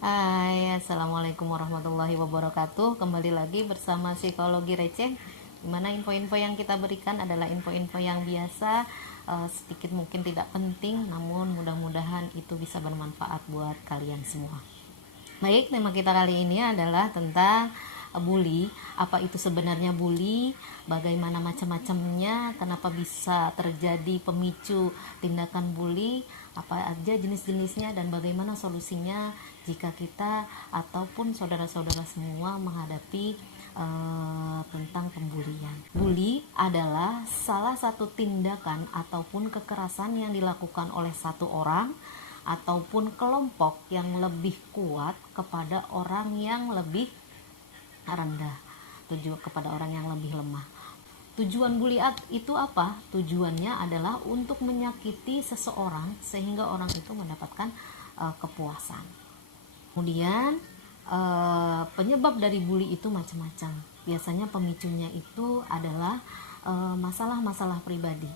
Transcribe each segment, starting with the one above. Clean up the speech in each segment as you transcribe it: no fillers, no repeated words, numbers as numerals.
Hai, Assalamualaikum warahmatullahi wabarakatuh. Kembali lagi bersama Psikologi Receh, dimana info-info yang kita berikan adalah info-info yang biasa, sedikit mungkin tidak penting, namun mudah-mudahan itu bisa bermanfaat buat kalian semua. Baik, tema kita kali ini adalah tentang bully. Apa itu sebenarnya bully? Bagaimana macam-macamnya? Kenapa bisa terjadi pemicu tindakan bully? Apa aja jenis-jenisnya dan bagaimana solusinya jika kita ataupun saudara-saudara semua menghadapi tentang pembulian. Bully adalah salah satu tindakan ataupun kekerasan yang dilakukan oleh satu orang ataupun kelompok yang lebih kuat kepada orang yang lebih rendah, kepada orang yang lebih lemah. Tujuan bully itu apa? Tujuannya adalah untuk menyakiti seseorang sehingga orang itu mendapatkan kepuasan. Kemudian penyebab dari bully itu macam-macam. Biasanya pemicunya itu adalah masalah-masalah pribadi.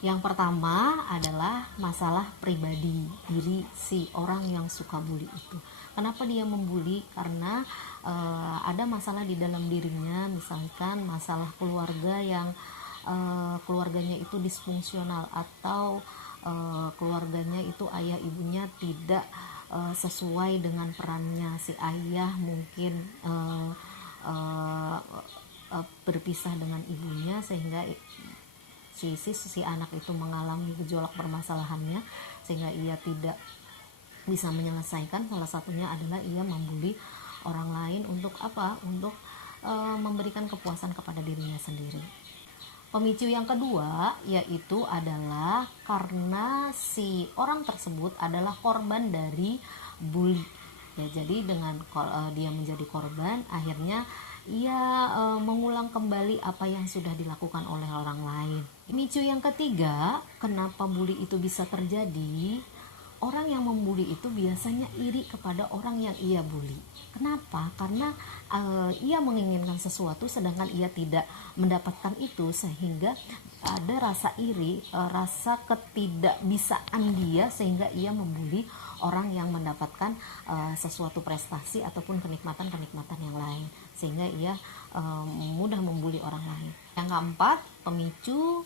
Yang pertama adalah masalah pribadi diri si orang yang suka bully itu. Kenapa dia membuli? Karena ada masalah di dalam dirinya, misalkan masalah keluarga yang keluarganya itu disfungsional atau keluarganya itu ayah ibunya tidak sesuai dengan perannya. Si ayah mungkin berpisah dengan ibunya sehingga si anak itu mengalami gejolak permasalahannya sehingga ia tidak bisa menyelesaikan. Salah satunya adalah ia membuli orang lain untuk apa? Untuk memberikan kepuasan kepada dirinya sendiri. Pemicu yang kedua yaitu adalah karena si orang tersebut adalah korban dari bully. Ya, jadi dengan dia menjadi korban, akhirnya ia mengulang kembali apa yang sudah dilakukan oleh orang lain. Pemicu yang ketiga, kenapa bully itu bisa terjadi? Orang yang membuli itu biasanya iri kepada orang yang ia bully. Kenapa? Karena ia menginginkan sesuatu sedangkan ia tidak mendapatkan itu, sehingga ada rasa iri, rasa ketidakbisaan dia sehingga ia membuli orang yang mendapatkan sesuatu prestasi ataupun kenikmatan-kenikmatan yang lain, sehingga ia mudah membuli orang lain. Yang keempat, pemicu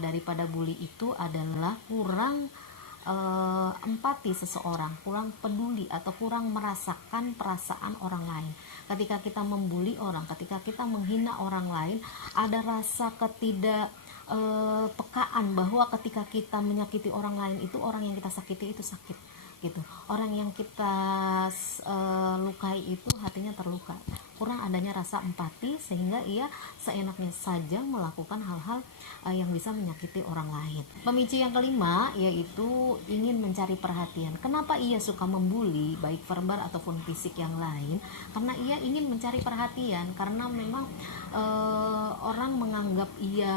daripada bully itu adalah kurang empati seseorang, kurang peduli atau kurang merasakan perasaan orang lain. Ketika kita membuli orang, ketika kita menghina orang lain, ada rasa pekaan bahwa ketika kita menyakiti orang lain itu orang yang kita sakiti itu sakit gitu. Orang yang kita lukai itu hatinya terluka. Kurang adanya rasa empati sehingga ia seenaknya saja melakukan hal-hal yang bisa menyakiti orang lain. Pemicu yang kelima yaitu ingin mencari perhatian. Kenapa ia suka membuli baik verbal ataupun fisik yang lain? Karena ia ingin mencari perhatian, karena memang orang menganggap ia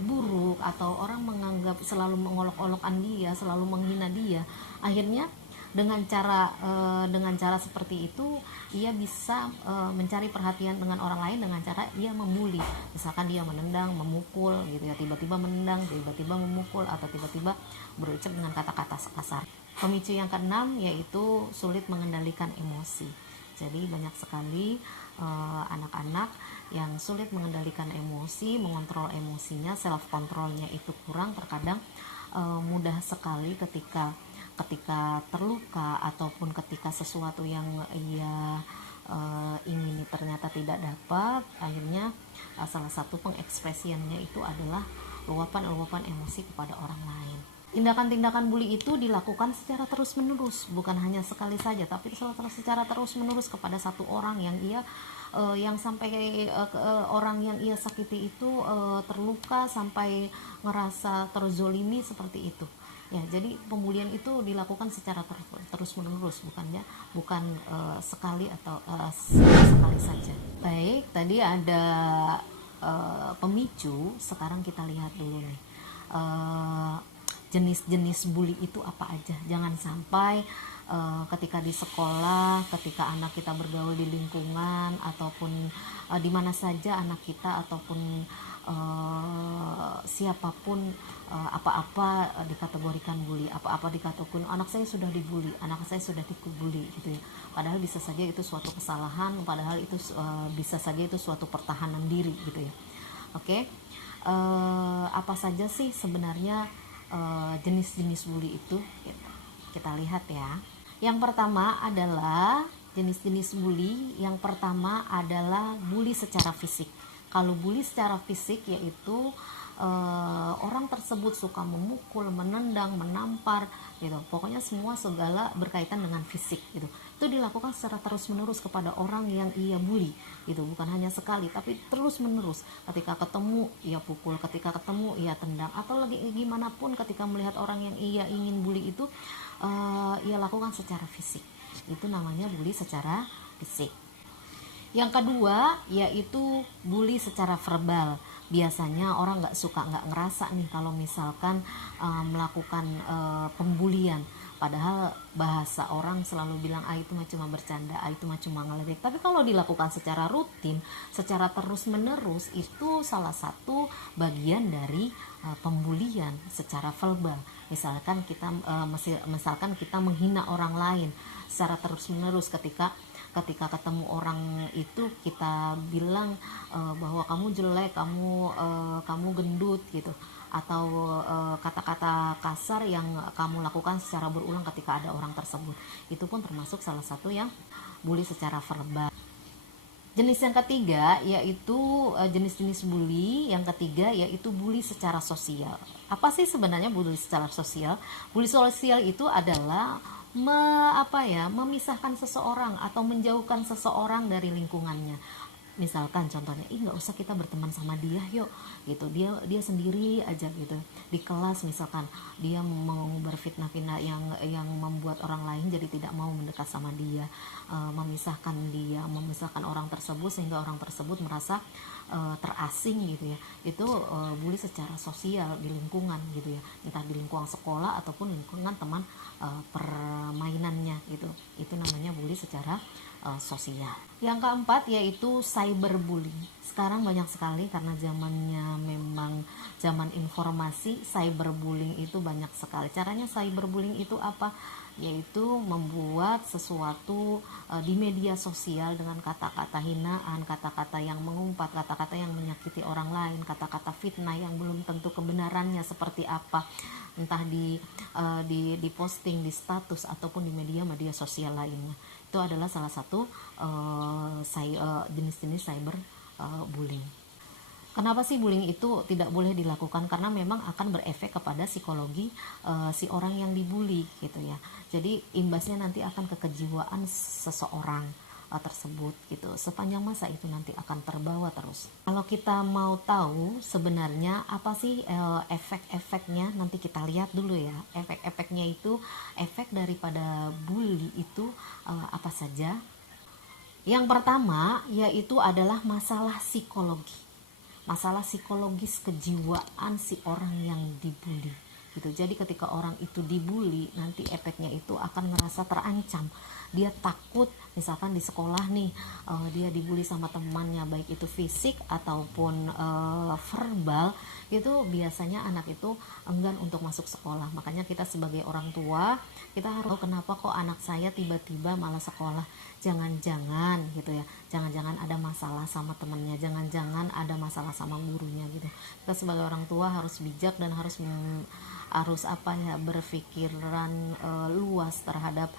buruk atau orang menganggap selalu mengolok-olokkan dia, selalu menghina dia. Akhirnya dengan cara seperti itu ia bisa mencari perhatian dengan orang lain dengan cara ia membuli. Misalkan dia menendang, memukul gitu ya, tiba-tiba menendang, tiba-tiba memukul, atau tiba-tiba berucap dengan kata-kata kasar. Pemicu yang keenam yaitu sulit mengendalikan emosi. Jadi banyak sekali anak-anak yang sulit mengendalikan emosi, mengontrol emosinya, self controlnya itu kurang. Terkadang mudah sekali ketika terluka ataupun ketika sesuatu yang ia ingin ternyata tidak dapat, akhirnya salah satu pengekspresiannya itu adalah luapan-luapan emosi kepada orang lain. Tindakan-tindakan bully itu dilakukan secara terus-menerus, bukan hanya sekali saja, tapi secara terus-menerus kepada satu orang yang ia yang sampai orang yang ia sakiti itu terluka sampai ngerasa terzolimi seperti itu. Ya, jadi pembulian itu dilakukan secara terus-menerus, bukan sekali atau sekali saja. Baik, tadi ada pemicu, sekarang kita lihat dulu nih. Jenis-jenis bully itu apa aja. Jangan sampai ketika di sekolah, ketika anak kita bergaul di lingkungan, ataupun di mana saja anak kita ataupun siapapun, apa-apa dikategorikan bully, apa-apa dikategorikan anak saya sudah dibully, anak saya sudah dibully gitu ya. Padahal bisa saja itu suatu kesalahan, padahal itu bisa saja itu suatu pertahanan diri gitu ya. Oke. Apa saja sih sebenarnya jenis-jenis bully itu? Kita lihat ya. Yang pertama adalah jenis-jenis bully. Yang pertama adalah bully secara fisik. Kalau bully secara fisik yaitu orang tersebut suka memukul, menendang, menampar gitu. Pokoknya semua segala berkaitan dengan fisik gitu. Itu dilakukan secara terus-menerus kepada orang yang ia bully gitu. Bukan hanya sekali tapi terus-menerus. Ketika ketemu ia pukul, ketika ketemu ia tendang, atau lagi gimana pun ketika melihat orang yang ia ingin bully itu ia lakukan secara fisik. Itu namanya bully secara fisik. Yang kedua yaitu bully secara verbal. Biasanya orang nggak ngerasa nih kalau misalkan melakukan pembulian, padahal bahasa orang selalu bilang itu mah cuma bercanda, itu mah cuma ngeledek. Tapi kalau dilakukan secara rutin, secara terus menerus, itu salah satu bagian dari pembulian secara verbal. Misalkan kita menghina orang lain secara terus menerus, ketika ketemu orang itu kita bilang bahwa kamu jelek, kamu gendut gitu, atau kata-kata kasar yang kamu lakukan secara berulang ketika ada orang tersebut. Itu pun termasuk salah satu yang bully secara verbal. Jenis yang ketiga yaitu jenis-jenis bully yang ketiga yaitu bully secara sosial. Apa sih sebenarnya bully secara sosial? Bully sosial itu adalah memisahkan seseorang atau menjauhkan seseorang dari lingkungannya. Misalkan contohnya, nggak usah kita berteman sama dia yuk gitu, dia sendiri aja gitu. Di kelas misalkan dia mau berfitnah-fitnah yang membuat orang lain jadi tidak mau mendekat sama dia, memisahkan orang tersebut sehingga orang tersebut merasa terasing gitu ya. Itu bully secara sosial di lingkungan gitu ya, entah di lingkungan sekolah ataupun lingkungan teman permainannya gitu. Itu namanya bully secara sosial. Yang keempat yaitu cyberbullying. Sekarang banyak sekali karena zamannya memang zaman informasi, cyberbullying itu banyak sekali. Caranya cyberbullying itu apa? Yaitu membuat sesuatu di media sosial dengan kata-kata hinaan, kata-kata yang mengumpat, kata-kata yang menyakiti orang lain, kata-kata fitnah yang belum tentu kebenarannya seperti apa, entah di posting, di status ataupun di media sosial lainnya. Itu adalah salah satu jenis-jenis cyberbullying. Kenapa sih bullying itu tidak boleh dilakukan? Karena memang akan berefek kepada psikologi si orang yang dibully gitu ya. Jadi imbasnya nanti akan ke kejiwaan seseorang tersebut gitu. Sepanjang masa itu nanti akan terbawa terus. Kalau kita mau tahu sebenarnya apa sih efek-efeknya, nanti kita lihat dulu ya. Efek-efeknya itu, efek daripada bully itu apa saja. Yang pertama yaitu adalah masalah psikologi. Masalah psikologis kejiwaan si orang yang dibully gitu. Jadi ketika orang itu dibully, nanti efeknya itu akan ngerasa terancam. Dia takut, misalkan di sekolah nih dia dibully sama temannya, baik itu fisik ataupun verbal, itu biasanya anak itu enggan untuk masuk sekolah. Makanya kita sebagai orang tua, kita harus tahu kenapa kok anak saya tiba-tiba malah sekolah. Jangan-jangan gitu ya, jangan-jangan ada masalah sama temannya, jangan-jangan ada masalah sama gurunya gitu. Kita sebagai orang tua harus bijak dan harus berpikiran luas terhadap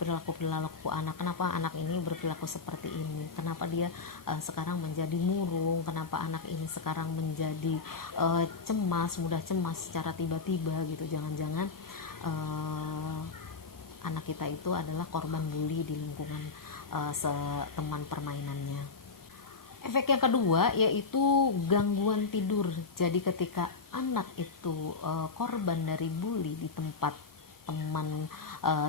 perilaku anak. Kenapa anak ini berperilaku seperti ini, kenapa dia sekarang menjadi murung, kenapa anak ini sekarang menjadi mudah cemas secara tiba-tiba gitu. Jangan-jangan anak kita itu adalah korban bully di lingkungan teman permainannya. Efek yang kedua yaitu gangguan tidur. Jadi ketika anak itu korban dari bully di tempat teman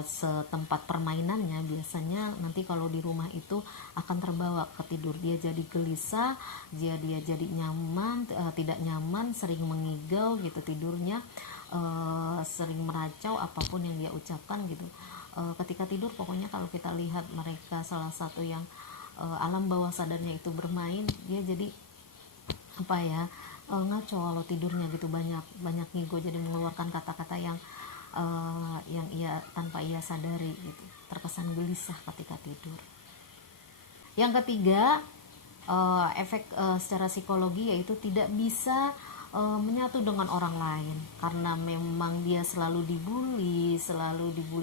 setempat permainannya, biasanya nanti kalau di rumah itu akan terbawa ke tidur. Dia jadi gelisah, dia jadi tidak nyaman, sering mengigau gitu tidurnya, sering meracau apapun yang dia ucapkan gitu. ketika tidur pokoknya kalau kita lihat mereka salah satu yang alam bawah sadarnya itu bermain, dia jadi apa ya, ngaco kalau tidurnya gitu, banyak banyak ngigo, jadi mengeluarkan kata-kata yang ia tanpa ia sadari gitu, terkesan gelisah ketika tidur. Yang ketiga, efek secara psikologi, yaitu tidak bisa menyatu dengan orang lain karena memang dia selalu dibully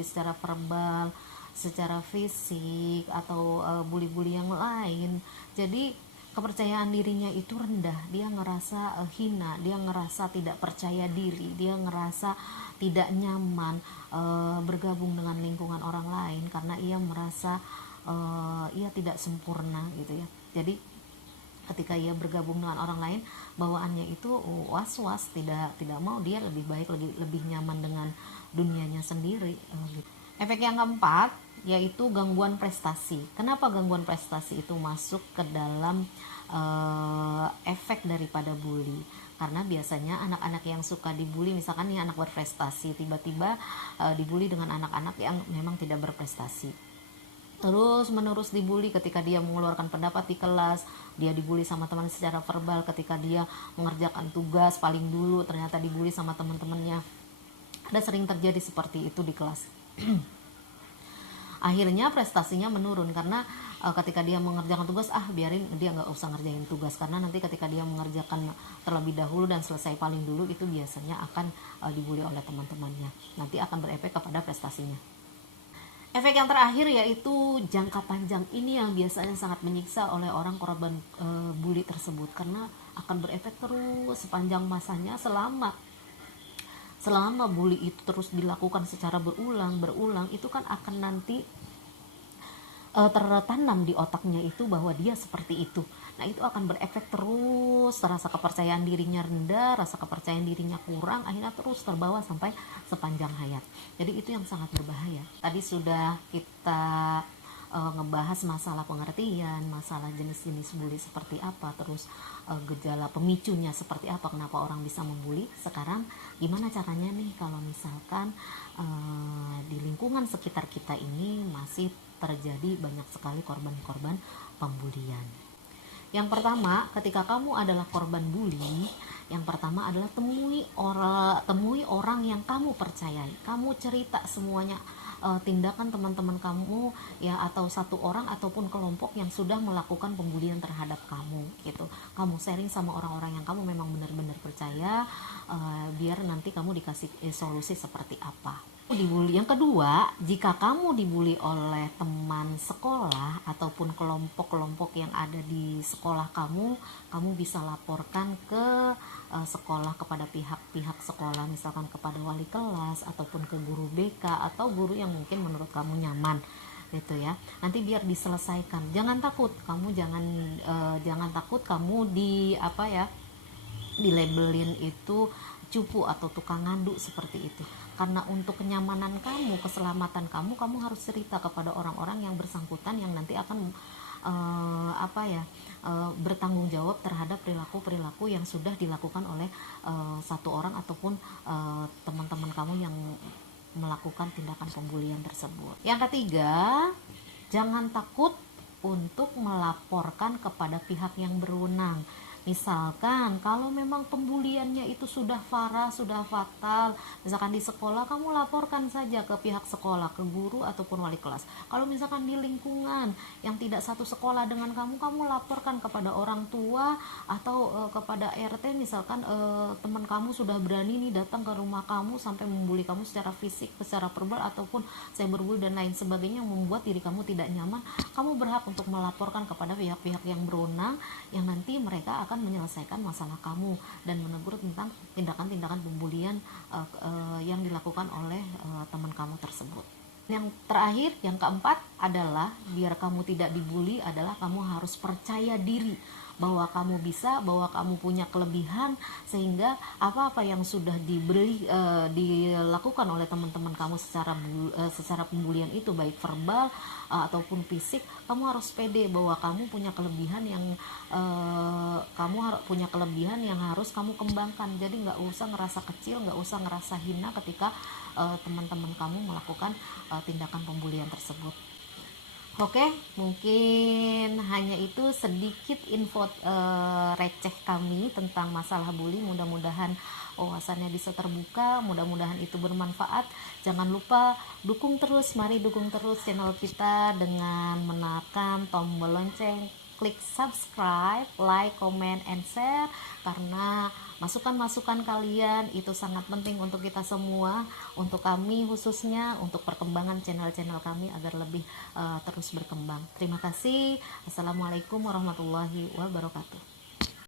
secara verbal, secara fisik, atau bully-bully yang lain. Jadi kepercayaan dirinya itu rendah, dia ngerasa hina, dia ngerasa tidak percaya diri, dia ngerasa tidak nyaman bergabung dengan lingkungan orang lain karena ia merasa ia tidak sempurna gitu ya. Jadi ketika ia bergabung dengan orang lain, bawaannya itu was-was, tidak mau, dia lebih baik, lebih nyaman dengan dunianya sendiri gitu. Efek yang keempat yaitu gangguan prestasi. Kenapa gangguan prestasi itu masuk ke dalam efek daripada bully? Karena biasanya anak-anak yang suka dibully, misalkan nih anak berprestasi tiba-tiba dibully dengan anak-anak yang memang tidak berprestasi, terus menerus dibully ketika dia mengeluarkan pendapat di kelas, dia dibully sama teman secara verbal ketika dia mengerjakan tugas paling dulu, ternyata dibully sama teman-temannya. Ada sering terjadi seperti itu di kelas. Akhirnya prestasinya menurun karena ketika dia mengerjakan tugas, biarin dia nggak usah ngerjain tugas, karena nanti ketika dia mengerjakan terlebih dahulu dan selesai paling dulu, itu biasanya akan dibully oleh teman-temannya, nanti akan berefek kepada prestasinya. Efek yang terakhir yaitu jangka panjang. Ini yang biasanya sangat menyiksa oleh orang korban bully tersebut, karena akan berefek terus sepanjang masanya, selama bully itu terus dilakukan secara berulang, itu kan akan nanti tertanam di otaknya itu bahwa dia seperti itu. Nah, itu akan berefek terus, rasa kepercayaan dirinya rendah, rasa kepercayaan dirinya kurang, akhirnya terus terbawa sampai sepanjang hayat. Jadi itu yang sangat berbahaya. Tadi sudah kita ngebahas masalah pengertian, masalah jenis-jenis bully seperti apa, terus gejala pemicunya seperti apa, kenapa orang bisa membuli. Sekarang gimana caranya nih kalau misalkan di lingkungan sekitar kita ini masih terjadi banyak sekali korban-korban pembulian. Yang pertama, ketika kamu adalah korban bully, yang pertama adalah temui orang yang kamu percayai. Kamu cerita semuanya, tindakan teman-teman kamu ya, atau satu orang ataupun kelompok yang sudah melakukan pembulian terhadap kamu gitu. Kamu sharing sama orang-orang yang kamu memang benar-benar percaya, biar nanti kamu dikasih solusi seperti apa. Dibully. Yang kedua, jika kamu dibully oleh teman sekolah ataupun kelompok-kelompok yang ada di sekolah kamu bisa laporkan ke sekolah, kepada pihak-pihak sekolah, misalkan kepada wali kelas ataupun ke guru BK atau guru yang mungkin menurut kamu nyaman gitu ya. Nanti biar diselesaikan. Jangan takut kamu dilabelin itu cupu atau tukang nganduk seperti itu. Karena untuk kenyamanan kamu, keselamatan kamu harus cerita kepada orang-orang yang bersangkutan yang nanti akan bertanggung jawab terhadap perilaku yang sudah dilakukan oleh satu orang ataupun teman-teman kamu yang melakukan tindakan pembulian tersebut. Yang ketiga, jangan takut untuk melaporkan kepada pihak yang berwenang. Misalkan kalau memang pembuliannya itu sudah parah, sudah fatal, misalkan di sekolah, kamu laporkan saja ke pihak sekolah, ke guru ataupun wali kelas. Kalau misalkan di lingkungan yang tidak satu sekolah dengan kamu laporkan kepada orang tua atau kepada RT, misalkan teman kamu sudah berani nih datang ke rumah kamu sampai membuli kamu secara fisik, secara verbal ataupun cyberbully dan lain sebagainya, yang membuat diri kamu tidak nyaman. Kamu berhak untuk melaporkan kepada pihak-pihak yang berwenang, yang nanti mereka akan menyelesaikan masalah kamu dan menegur tentang tindakan-tindakan pembulian yang dilakukan oleh teman kamu tersebut. Yang terakhir, yang keempat adalah biar kamu tidak dibully adalah kamu harus percaya diri bahwa kamu bisa, bahwa kamu punya kelebihan, sehingga apa-apa yang sudah dilakukan oleh teman-teman kamu secara pembulian itu, baik verbal ataupun fisik, kamu harus pede bahwa kamu punya kelebihan yang harus kamu kembangkan. Jadi nggak usah ngerasa kecil, nggak usah ngerasa hina ketika teman-teman kamu melakukan tindakan pembulian tersebut. Oke, mungkin hanya itu sedikit info receh kami tentang masalah bully. Mudah-mudahan wawasannya bisa terbuka, mudah-mudahan itu bermanfaat. Jangan lupa mari dukung terus channel kita dengan menekan tombol lonceng, klik subscribe, like, comment, and share, karena masukan-masukan kalian itu sangat penting untuk kita semua, untuk kami khususnya, untuk perkembangan channel-channel kami agar lebih terus berkembang. Terima kasih. Assalamualaikum warahmatullahi wabarakatuh.